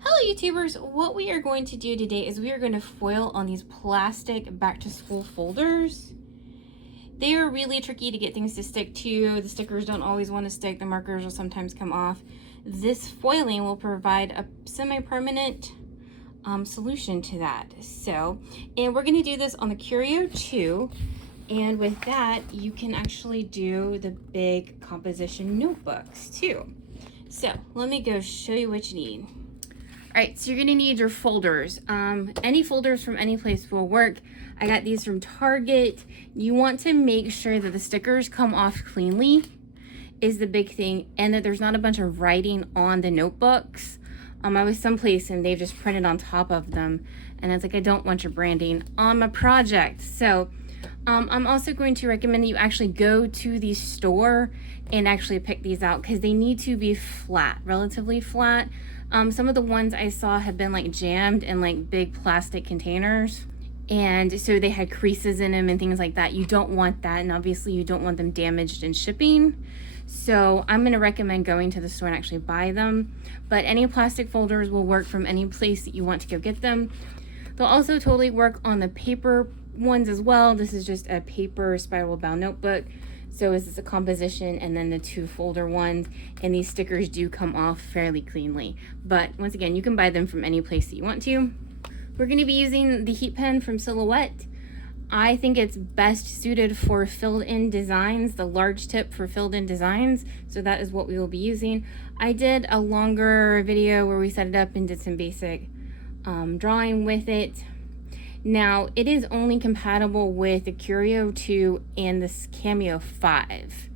Hello YouTubers, what we are going to do today is we are going to foil on these plastic back to school folders. They are really tricky to get things to stick to. The stickers don't always want to stick, the markers will sometimes come off. This foiling will provide a semi-permanent solution to that. And we're going to do this on the Curio 2, and with that you can actually do the big composition notebooks too. So let me go show you what you need. Alright, so you're going to need your folders. Any folders from any place will work. I got these from Target. You want to make sure that the stickers come off cleanly is the big thing, and that there's not a bunch of writing on the notebooks. I was someplace and they've just printed on top of them, and it's like, I don't want your branding on my project. So I'm also going to recommend that you actually go to the store and actually pick these out, because they need to be flat, relatively flat. Some of the ones I saw have been like jammed in like big plastic containers, and so they had creases in them and things like that. You don't want that, and obviously you don't want them damaged in shipping. So I'm going to recommend going to the store and actually buy them. But any plastic folders will work from any place that you want to go get them. They'll also totally work on the paper ones as well. This is just a paper spiral bound notebook. So this is a composition, and then the two folder ones, and these stickers do come off fairly cleanly. But once again, you can buy them from any place that you want to. We're going to be using the heat pen from Silhouette. I think it's best suited for filled in designs, the large tip for filled in designs. So that is what we will be using. I did a longer video where we set it up and did some basic drawing with it. Now, it is only compatible with the Curio 2 and this Cameo 5.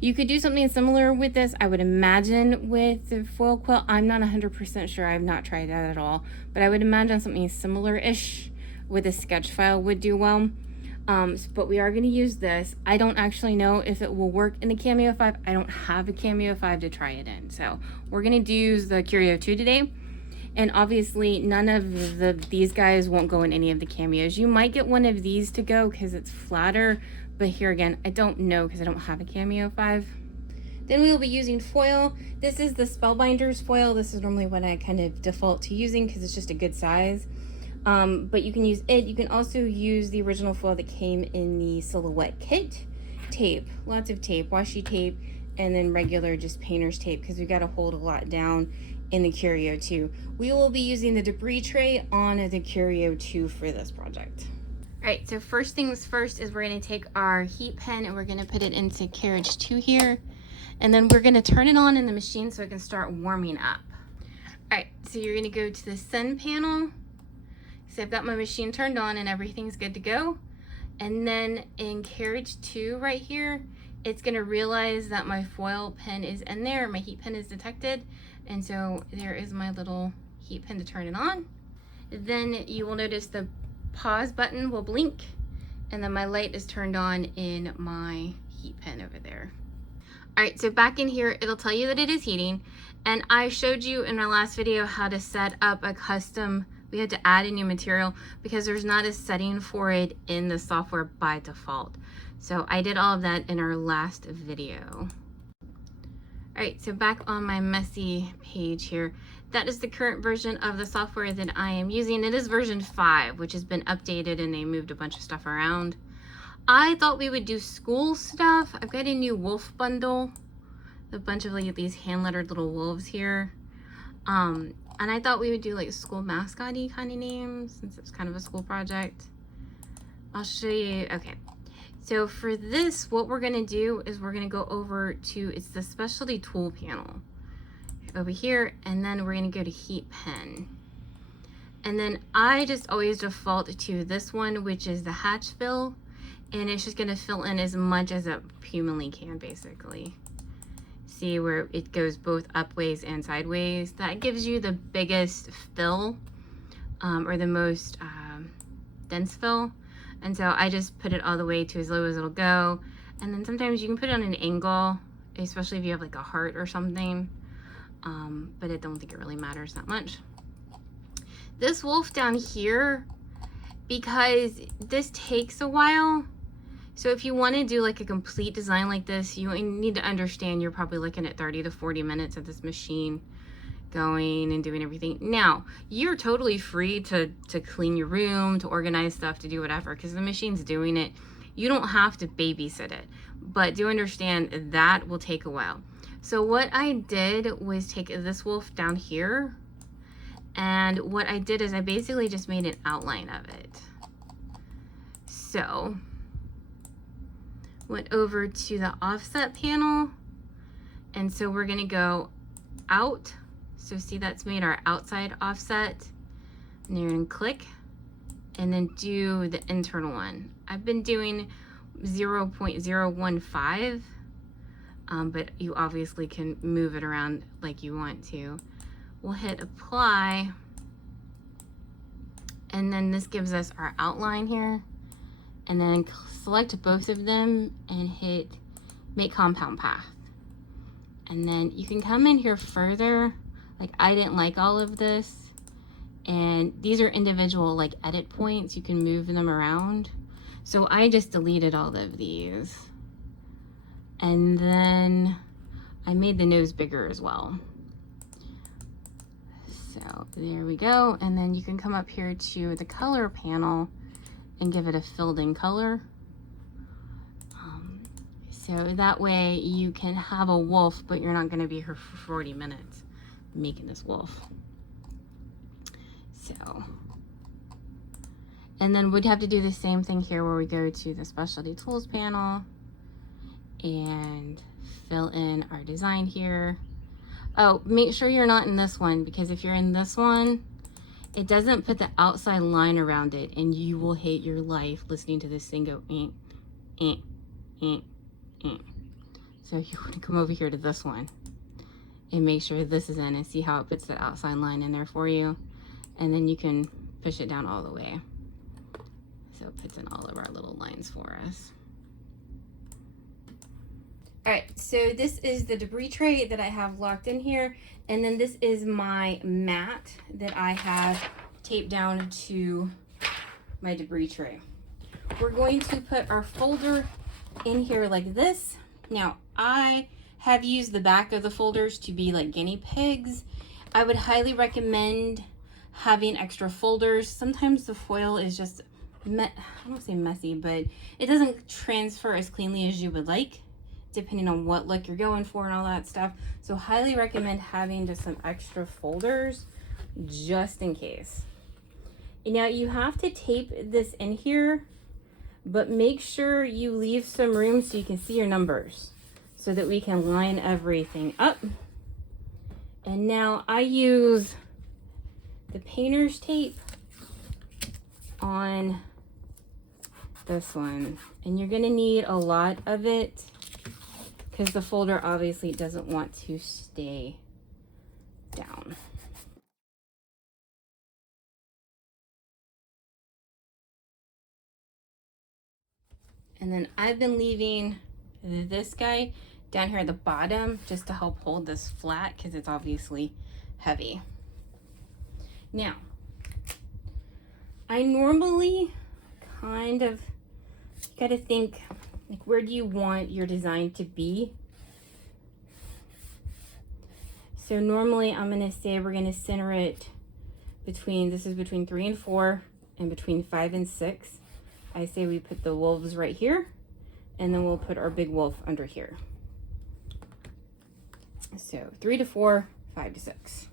You could do something similar with this, I would imagine, with the foil quilt. I'm not 100% sure. I have not tried that at all. But I would imagine something similar-ish with a sketch file would do well. But we are going to use this. I don't actually know if it will work in the Cameo 5. I don't have a Cameo 5 to try it in. So we're going to use the Curio 2 today. And obviously none of these guys won't go in any of the Cameos. You might get one of these to go because it's flatter, but here again, I don't know because I don't have a Cameo 5. Then we will be using foil. This is the Spellbinders foil. This is normally what I kind of default to using because it's just a good size. But you can use it. You can also use the original foil that came in the Silhouette kit. Tape, lots of tape, washi tape, and then regular just painter's tape, because we've got to hold a lot down in the Curio 2. We will be using the debris tray on the Curio 2 for this project. Alright, so first things first is we're going to take our heat pen and we're going to put it into carriage 2 here, and then we're going to turn it on in the machine so it can start warming up. Alright, so you're going to go to the sun panel. So I've got my machine turned on and everything's good to go. And then in carriage 2 right here, it's going to realize that my foil pen is in there, my heat pen is detected, and so there is my little heat pen to turn it on. Then you will notice the pause button will blink, and then my light is turned on in my heat pen over there. Alright, so back in here, it'll tell you that it is heating, and I showed you in my last video how to set up a custom. We had to add a new material because there's not a setting for it in the software by default. So I did all of that in our last video. Alright, so back on my messy page here, that is the current version of the software that I am using. It is version 5, which has been updated, and they moved a bunch of stuff around. I thought we would do school stuff. I've got a new wolf bundle, a bunch of like these hand-lettered little wolves here. And I thought we would do like school mascot-y kind of names, since it's kind of a school project. I'll show you. Okay. So for this, what we're going to do is we're going to go over to, it's the specialty tool panel over here, and then we're going to go to heat pen. And then I just always default to this one, which is the hatch fill, and it's just going to fill in as much as it humanly can, basically. See where it goes both upways and sideways. That gives you the biggest fill, or the most dense fill. And so I just put it all the way to as low as it'll go. And then sometimes you can put it on an angle, especially if you have like a heart or something. But I don't think it really matters that much. This wolf down here, because this takes a while, so if you want to do like a complete design like this, you need to understand you're probably looking at 30 to 40 minutes of this machine going and doing everything. Now, you're totally free to clean your room, to organize stuff, to do whatever, because the machine's doing it. You don't have to babysit it, but do understand that will take a while. So what I did was take this wolf down here, and what I did is I basically just made an outline of it. So went over to the offset panel, and so we're gonna go out. So see, that's made our outside offset, and you're gonna click and then do the internal one. I've been doing 0.015, but you obviously can move it around like you want to. We'll hit apply, and then this gives us our outline here, and then select both of them and hit make compound path. And then you can come in here further. Like, I didn't like all of this, and these are individual like edit points. You can move them around. So I just deleted all of these, and then I made the nose bigger as well. So there we go. And then you can come up here to the color panel and give it a filled in color. So that way you can have a wolf, but you're not going to be here for 40 minutes making this wolf. So, and then we'd have to do the same thing here where we go to the specialty tools panel and fill in our design here. Oh, make sure you're not in this one, because if you're in this one, it doesn't put the outside line around it, and you will hate your life listening to this thing go eh, eh, eh. So you want to come over here to this one and make sure this is in, and see how it puts the outside line in there for you, and then you can push it down all the way so it puts in all of our little lines for us. All right, so this is the debris tray that I have locked in here, and then this is my mat that I have taped down to my debris tray. We're going to put our folder in here like this. Now, I have used the back of the folders to be like guinea pigs. I would highly recommend having extra folders. Sometimes the foil is just, I don't say messy, but it doesn't transfer as cleanly as you would like, depending on what look you're going for and all that stuff. So highly recommend having just some extra folders just in case. And now you have to tape this in here, but make sure you leave some room so you can see your numbers so that we can line everything up. And now I use the painter's tape on this one, and you're gonna need a lot of it because the folder obviously doesn't want to stay down. And then I've been leaving this guy down here at the bottom just to help hold this flat because it's obviously heavy. Now, I normally kind of gotta think, like, where do you want your design to be? So normally I'm gonna say we're gonna center it between, this is between 3 and 4 and between 5 and 6. I say we put the wolves right here, and then we'll put our big wolf under here. So 3 to 4, 5 to 6.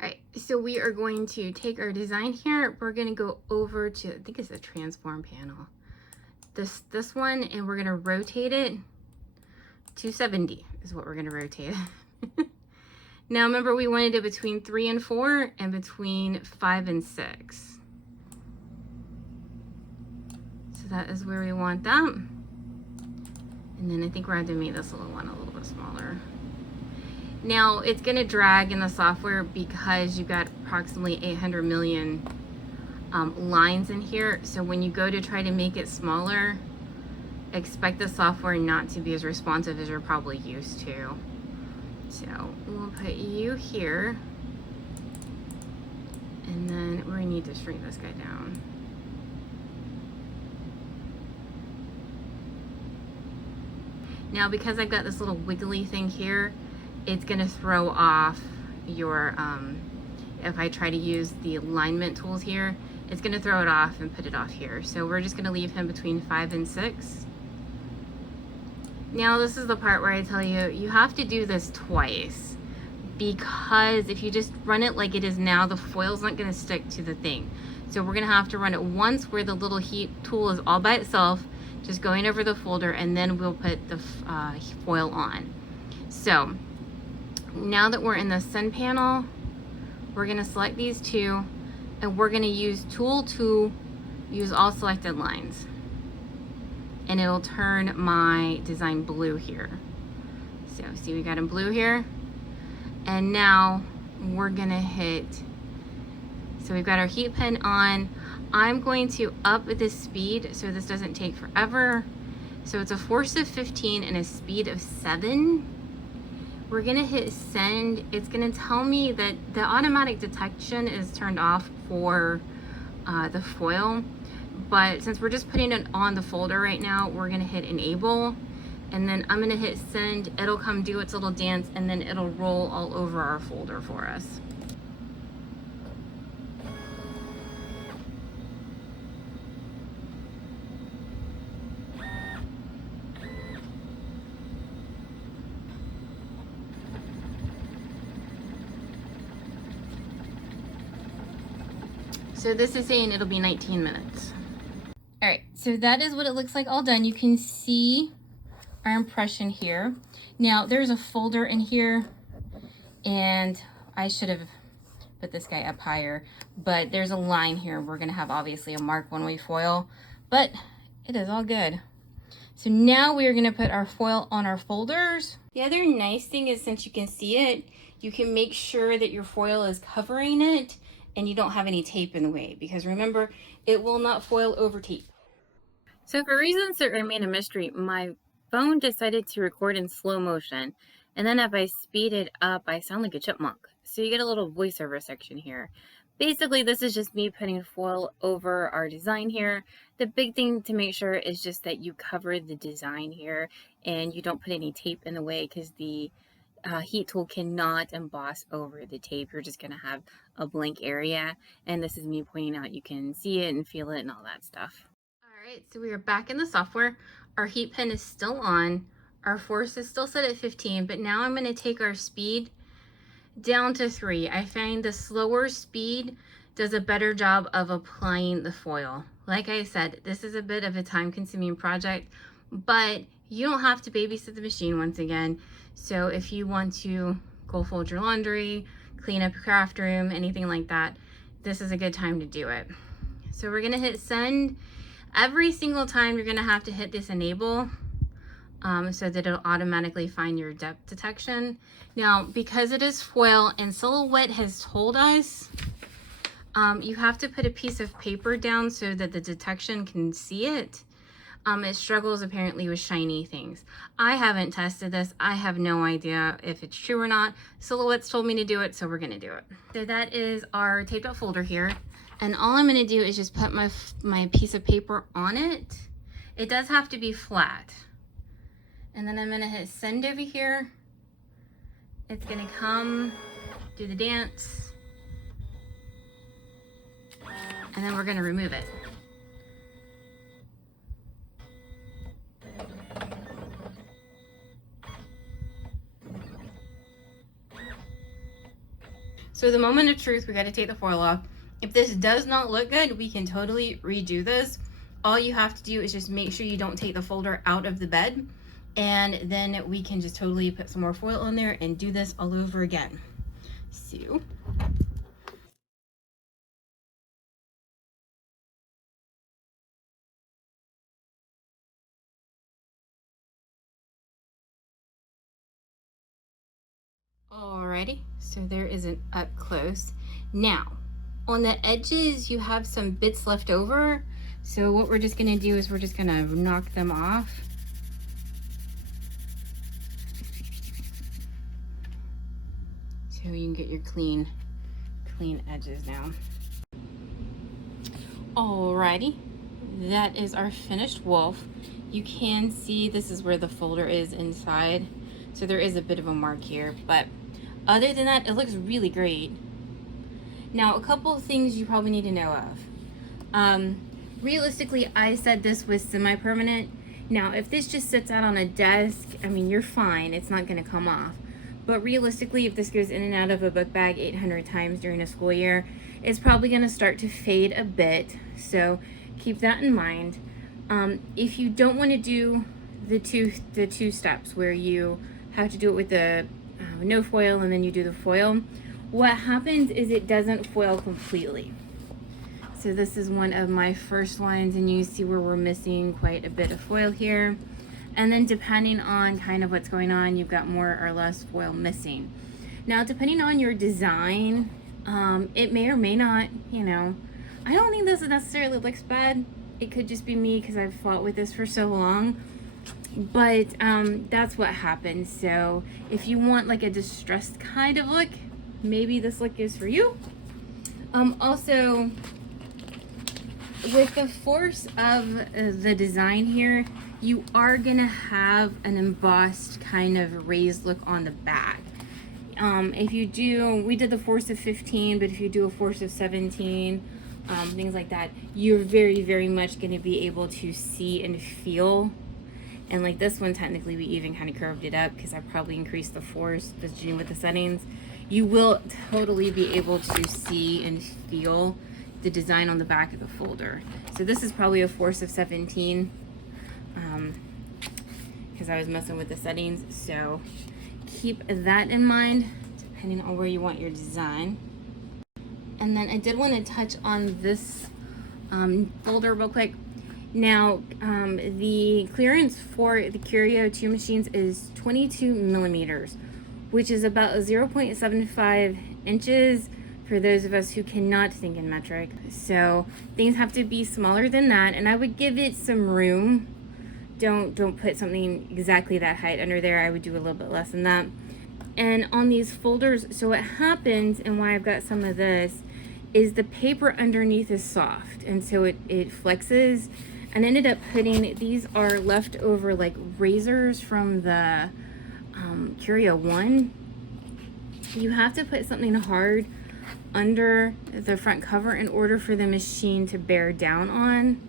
All right, so we are going to take our design here. We're gonna go over to, I think it's the transform panel. This one, and we're gonna rotate it. 270 is what we're gonna rotate it. Now remember, we wanted it between 3 and 4 and between 5 and 6. So that is where we want them. And then I think we're going to make this little one a little bit smaller. Now it's going to drag in the software because you've got approximately 800 million lines in here. So when you go to try to make it smaller, expect the software not to be as responsive as you're probably used to. So we'll put you here. And then we're going to need to shrink this guy down. Now, because I've got this little wiggly thing here, it's gonna throw off your, if I try to use the alignment tools here, it's gonna throw it off and put it off here. So we're just gonna leave him between 5 and 6. Now this is the part where I tell you, you have to do this twice, because if you just run it like it is now, the foil's not gonna stick to the thing. So we're gonna have to run it once where the little heat tool is all by itself, just going over the folder, and then we'll put the foil on. So now that we're in the sun panel, we're gonna select these two, and we're gonna use tool to use all selected lines. And it'll turn my design blue here. So see, we got him blue here. And now we're gonna hit, so we've got our heat pen on. I'm going to up the speed so this doesn't take forever. So it's a force of 15 and a speed of 7. We're gonna hit send. It's gonna tell me that the automatic detection is turned off for the foil, but since we're just putting it on the folder right now, we're gonna hit enable, and then I'm gonna hit send. It'll come do its little dance, and then it'll roll all over our folder for us. So this is saying it'll be 19 minutes. All right, so that is what it looks like all done. You can see our impression here. Now there's a folder in here, and I should have put this guy up higher, but there's a line here. We're gonna have obviously a mark when we foil, but it is all good. So now we are gonna put our foil on our folders. The other nice thing is, since you can see it, you can make sure that your foil is covering it and you don't have any tape in the way, because remember, it will not foil over tape. So for reasons that remain a mystery, my phone decided to record in slow motion, and then if I speed it up, I sound like a chipmunk. So you get a little voiceover section here. Basically, this is just me putting foil over our design here. The big thing to make sure is just that you cover the design here and you don't put any tape in the way, because the heat tool cannot emboss over the tape. You're just gonna have a blank area, and this is me pointing out you can see it and feel it and all that stuff. All right, so we are back in the software. Our heat pen is still on. Our force is still set at 15, but now I'm gonna take our speed down to 3. I find the slower speed does a better job of applying the foil. Like I said, this is a bit of a time-consuming project, but you don't have to babysit the machine once again. So if you want to go fold your laundry, clean up your craft room, anything like that, this is a good time to do it. So we're gonna hit send. Every single time you're gonna have to hit this enable so that it'll automatically find your depth detection. Now, because it is foil and Silhouette has told us you have to put a piece of paper down so that the detection can see it. It struggles apparently with shiny things. I haven't tested this. I have no idea if it's true or not. Silhouette's told me to do it, so we're gonna do it. So that is our taped up folder here. And all I'm gonna do is just put my piece of paper on it. It does have to be flat. And then I'm gonna hit send over here. It's gonna come, do the dance. And then we're gonna remove it. So the moment of truth, we got to take the foil off. If this does not look good, we can totally redo this. All you have to do is just make sure you don't take the folder out of the bed, and then we can just totally put some more foil on there and do this all over again. So alrighty, so there is an up close. Now, on the edges, you have some bits left over. So what we're just gonna do is we're just gonna knock them off. So you can get your clean edges now. Alrighty, that is our finished wolf. You can see this is where the folder is inside. So there is a bit of a mark here, but Other than that, it looks really great. Now, a couple of things you probably need to know of. Realistically, I said this was semi-permanent. Now, if this just sits out on a desk, I mean, you're fine. It's not going to come off. But realistically, if this goes in and out of a book bag 800 times during a school year, it's probably going to start to fade a bit. So keep that in mind. If you don't want to do the two steps where you have to do it with the no foil and then you do the foil, what happens is it doesn't foil completely. So this is one of my first ones, and you see where we're missing quite a bit of foil here. And then depending on kind of what's going on, you've got more or less foil missing. Now, depending on your design, it may or may not, you know, I don't think this necessarily looks bad. It could just be me because I've fought with this for so long. But that's what happens. So if you want like a distressed kind of look, maybe this look is for you. Also, with the force of the design here, you are gonna have an embossed kind of raised look on the back. If you do, we did the force of 15, but if you do a force of 17, things like that, you're very, very much gonna be able to see and feel. And like this one, technically we even kind of curved it up because I probably increased the force just with the settings. You will totally be able to see and feel the design on the back of the folder. So this is probably a force of 17 because I was messing with the settings. So keep that in mind depending on where you want your design. And then I did want to touch on this folder real quick. Now, the clearance for the Curio 2 machines is 22 millimeters, which is about 0.75 inches for those of us who cannot think in metric. So things have to be smaller than that, and I would give it some room. Don't put something exactly that height under there. I would do a little bit less than that. And on these folders, so what happens, and why I've got some of this, is the paper underneath is soft, and so it flexes. And I ended up putting, these are leftover like razors from the Curio 1. You have to put something hard under the front cover in order for the machine to bear down on,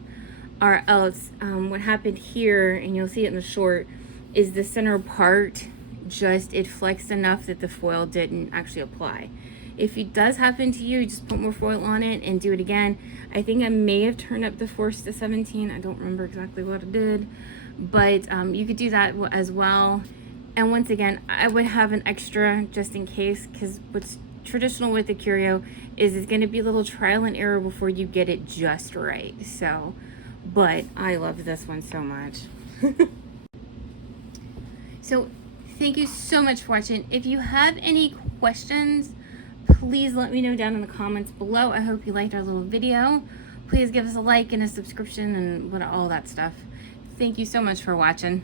or else what happened here, and you'll see it in the short, is the center part it flexed enough that the foil didn't actually apply. If it does happen to you, just put more foil on it and do it again. I think I may have turned up the force to 17. I don't remember exactly what I did, but you could do that as well. And once again, I would have an extra just in case, because what's traditional with the Curio is it's going to be a little trial and error before you get it just right. So, but I love this one so much. So thank you so much for watching. If you have any questions, please let me know down in the comments below. I hope you liked our little video. Please give us a like and a subscription and all that stuff. Thank you so much for watching.